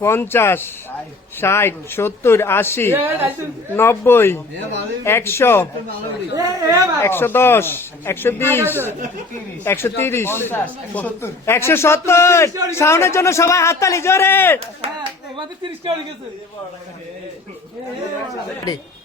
পঞ্চাশ ষাট সত্তর আশি নব্বই একশো একশো দশ একশো বিশ একশো তিরিশ একশো সত্তর সাউন্ডের জন্য সবাই হাততালি জোরে